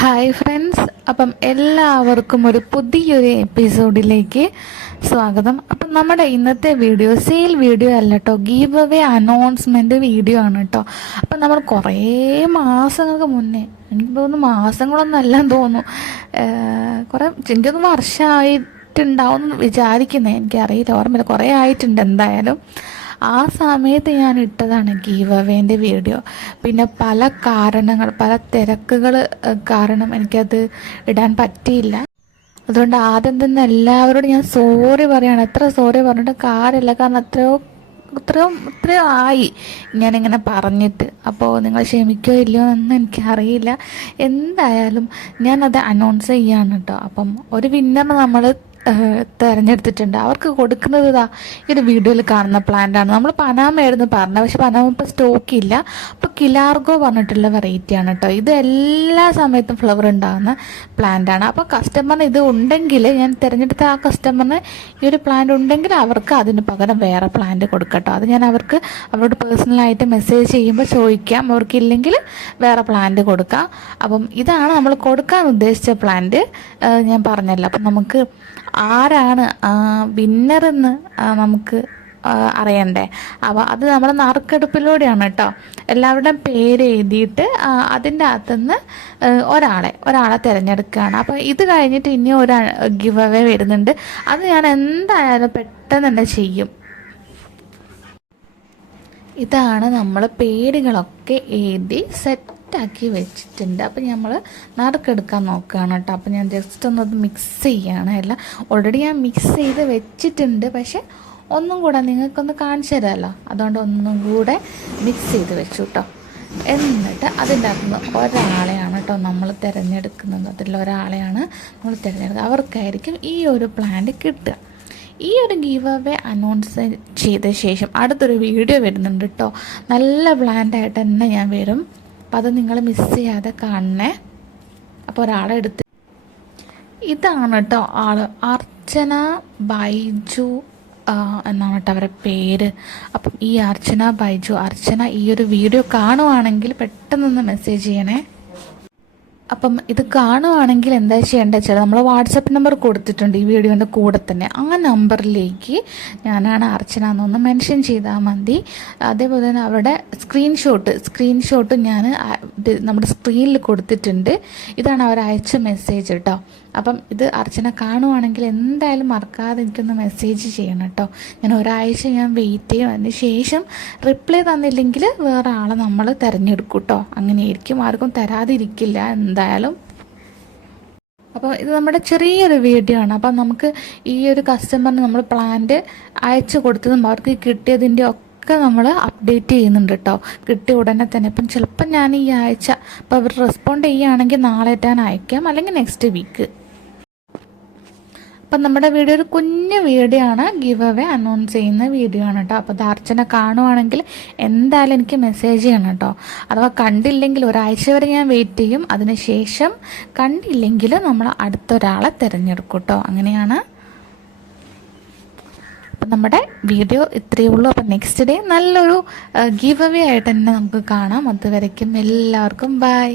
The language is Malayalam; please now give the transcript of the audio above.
ഹായ് ഫ്രണ്ട്സ്, അപ്പം എല്ലാവർക്കും ഒരു പുതിയൊരു എപ്പിസോഡിലേക്ക് സ്വാഗതം. അപ്പം നമ്മുടെ ഇന്നത്തെ വീഡിയോ സെയിൽ വീഡിയോ അല്ല കേട്ടോ, ഗീവ് അവേ അനൗൺസ്മെൻറ്റ് വീഡിയോ ആണ് കേട്ടോ. അപ്പം നമ്മൾ കുറേ മാസങ്ങൾക്ക് മുന്നേ, എനിക്ക് തോന്നുന്നു മാസങ്ങളൊന്നും അല്ലെന്ന് തോന്നുന്നു, എനിക്കൊന്ന് വർഷമായിട്ടുണ്ടാവും എന്ന് വിചാരിക്കുന്നത്, എനിക്കറിയില്ല, ഓർമ്മയില്ല, കുറേ ആയിട്ടുണ്ട് എന്തായാലും. ആ സമയത്ത് ഞാൻ ഇട്ടതാണ് ഗീവ് അവേൻ്റെ വീഡിയോ. പിന്നെ പല തിരക്കുകൾ കാരണം എനിക്കത് ഇടാൻ പറ്റിയില്ല. അതുകൊണ്ട് ആദ്യം തന്നെ എല്ലാവരോടും ഞാൻ സോറി പറയുകയാണ്. എത്ര സോറി പറഞ്ഞിട്ട് കാര്യമില്ല, കാരണം ഇത്രയോ ആയി ഞാനിങ്ങനെ പറഞ്ഞിട്ട്. അപ്പോൾ നിങ്ങൾ ക്ഷമിക്കോ ഇല്ലയോ എന്ന് എനിക്കറിയില്ല. എന്തായാലും ഞാനത് അനൗൺസ് ചെയ്യാണ് കേട്ടോ. അപ്പം ഒരു വിന്നർ നമ്മൾ തിരഞ്ഞെടുത്തിട്ടുണ്ട്. അവർക്ക് കൊടുക്കുന്നത് ഈ ഒരു വീഡിയോയിൽ കാണുന്ന പ്ലാന്റാണ്. നമ്മൾ പനാമയായിരുന്നു പറഞ്ഞത്, പക്ഷെ പനാമ ഇപ്പോൾ സ്റ്റോക്കില്ല. അപ്പോൾ കിലാർഗോ പറഞ്ഞിട്ടുള്ള വെറൈറ്റിയാണ് കേട്ടോ. ഇത് എല്ലാ സമയത്തും ഫ്ലവർ ഉണ്ടാകുന്ന പ്ലാന്റാണ്. അപ്പോൾ കസ്റ്റമറിന് ഇത് ഉണ്ടെങ്കിൽ, ഞാൻ തിരഞ്ഞെടുത്ത ആ കസ്റ്റമറിന് ഈ ഒരു പ്ലാന്റ് ഉണ്ടെങ്കിൽ അവർക്ക് അതിന് പകരം വേറെ പ്ലാന്റ് കൊടുക്കട്ടോ. അത് ഞാൻ അവരോട് പേഴ്സണലായിട്ട് മെസ്സേജ് ചെയ്യുമ്പോൾ ചോദിക്കാം. അവർക്കില്ലെങ്കിൽ വേറെ പ്ലാന്റ് കൊടുക്കാം. അപ്പം ഇതാണ് നമ്മൾ കൊടുക്കാൻ ഉദ്ദേശിച്ച പ്ലാന്റ്, ഞാൻ പറഞ്ഞല്ലോ. അപ്പം നമുക്ക് ആരാണ് വിന്നറെന്ന് നമുക്ക് അറിയണ്ടേ. അപ്പോൾ അത് നമ്മുടെ നറുക്കെടുപ്പിലൂടെയാണ് കേട്ടോ. എല്ലാവരുടെയും പേര് എഴുതിയിട്ട് അതിൻ്റെ അകത്തുനിന്ന് ഒരാളെ തിരഞ്ഞെടുക്കുകയാണ്. അപ്പോൾ ഇത് കഴിഞ്ഞിട്ട് ഇനി ഒരു ഗിവ് അവേ വരുന്നുണ്ട്. അത് ഞാൻ എന്തായാലും പെട്ടെന്ന് തന്നെ ചെയ്യും. ഇതാണ് നമ്മൾ പേരുകളൊക്കെ എഴുതി സെറ്റാക്കി വെച്ചിട്ടുണ്ട്. അപ്പം നമ്മൾ നറുക്കെടുക്കാൻ നോക്കുകയാണ് കേട്ടോ. അപ്പം ഞാൻ ജസ്റ്റ് ഒന്നത് മിക്സ് ചെയ്യുകയാണ്. എല്ലാം ഓൾറെഡി ഞാൻ മിക്സ് ചെയ്ത് വെച്ചിട്ടുണ്ട്, പക്ഷെ ഒന്നും കൂടെ നിങ്ങൾക്കൊന്ന് കാണിച്ചു തരാമല്ലോ, അതുകൊണ്ട് ഒന്നും കൂടെ മിക്സ് ചെയ്ത് വെച്ചു കേട്ടോ. എന്നിട്ട് അതിൻ്റെ അകത്തുനിന്ന് ഒരാളെയാണ് കേട്ടോ നമ്മൾ തിരഞ്ഞെടുക്കുന്നത്. അതിലൊരാളെയാണ് നമ്മൾ തിരഞ്ഞെടുക്കുക. അവർക്കായിരിക്കും ഈ ഒരു പ്ലാന്റ് കിട്ടുക. ഈ ഒരു ഗീവ് അവേ അനൗൺസ് ചെയ്ത ശേഷം അടുത്തൊരു വീഡിയോ വരുന്നുണ്ട് കേട്ടോ. നല്ല പ്ലാന്റായിട്ട് തന്നെ ഞാൻ വരും. അപ്പം അത് നിങ്ങൾ മിസ് ചെയ്യാതെ കാണണേ. അപ്പോൾ ഒരാളെ എടുത്ത്, ഇതാണ് കേട്ടോ ആള്, അർച്ചന ബൈജു എന്നാണ് കേട്ടോ അവരുടെ പേര്. അപ്പം ഈ അർച്ചന ഈ ഒരു വീഡിയോ കാണുവാണെങ്കിൽ പെട്ടെന്നൊന്ന് മെസ്സേജ് ചെയ്യണേ. അപ്പം ഇത് കാണുവാണെങ്കിൽ എന്താ ചെയ്യേണ്ടത് വെച്ചാൽ, നമ്മൾ വാട്സപ്പ് നമ്പർ കൊടുത്തിട്ടുണ്ട് ഈ വീഡിയോൻ്റെ കൂടെ തന്നെ. ആ നമ്പറിലേക്ക് ഞാനാണ് അർച്ചന എന്നൊന്ന് മെൻഷൻ ചെയ്താൽ മതി. അതേപോലെ തന്നെ അവിടെ സ്ക്രീൻഷോട്ട് ഞാൻ നമ്മുടെ സ്ക്രീനിൽ കൊടുത്തിട്ടുണ്ട്. ഇതാണ് അവർ അയച്ച മെസ്സേജ് കേട്ടോ. അപ്പം ഇത് അർച്ചന കാണുവാണെങ്കിൽ എന്തായാലും മറക്കാതെ എനിക്കൊന്ന് മെസ്സേജ് ചെയ്യണം കേട്ടോ. ഞാൻ ഒരാഴ്ച വെയിറ്റ് ചെയ്യും. അതിന് ശേഷം റിപ്ലൈ തന്നില്ലെങ്കിൽ വേറെ ആളെ നമ്മൾ തിരഞ്ഞെടുക്കും കേട്ടോ. അങ്ങനെയായിരിക്കും, ആർക്കും തരാതിരിക്കില്ല എന്തായാലും. അപ്പം ഇത് നമ്മുടെ ചെറിയൊരു വീഡിയോ ആണ്. അപ്പം നമുക്ക് ഈ ഒരു കസ്റ്റമറിന് നമ്മൾ പ്ലാന്റ് അയച്ചു കൊടുത്തതും അവർക്ക് കിട്ടിയതിൻ്റെ ഒക്കെ നമ്മൾ അപ്ഡേറ്റ് ചെയ്യുന്നുണ്ട് കേട്ടോ. കിട്ടിയ ഉടനെ തന്നെ. ഇപ്പം ചിലപ്പം ഞാൻ ഈ ആഴ്ച, അപ്പോൾ അവർ റെസ്പോണ്ട് ചെയ്യുകയാണെങ്കിൽ നാളെ ഞാൻ അയക്കാം, അല്ലെങ്കിൽ നെക്സ്റ്റ് വീക്ക്. അപ്പം നമ്മുടെ വീഡിയോ ഒരു കുഞ്ഞു വീഡിയോ ആണ്, ഗിവ് അവേ അനൗൺസ് ചെയ്യുന്ന വീഡിയോ ആണ് കേട്ടോ. അപ്പോൾ അർച്ചന കാണുവാണെങ്കിൽ എന്തായാലും എനിക്ക് മെസ്സേജ് ചെയ്യണം കേട്ടോ. അഥവാ കണ്ടില്ലെങ്കിൽ ഒരാഴ്ച വരെ ഞാൻ വെയിറ്റ് ചെയ്യും. അതിനുശേഷം കണ്ടില്ലെങ്കിൽ നമ്മൾ അടുത്തൊരാളെ തിരഞ്ഞെടുക്കും കേട്ടോ. അങ്ങനെയാണ്. അപ്പം നമ്മുടെ വീഡിയോ ഇത്രയേ ഉള്ളൂ. അപ്പം നെക്സ്റ്റ് ഡേ നല്ലൊരു ഗിവ് അവേ ആയിട്ട് തന്നെ നമുക്ക് കാണാം. അതുവരയ്ക്കും എല്ലാവർക്കും ബൈ.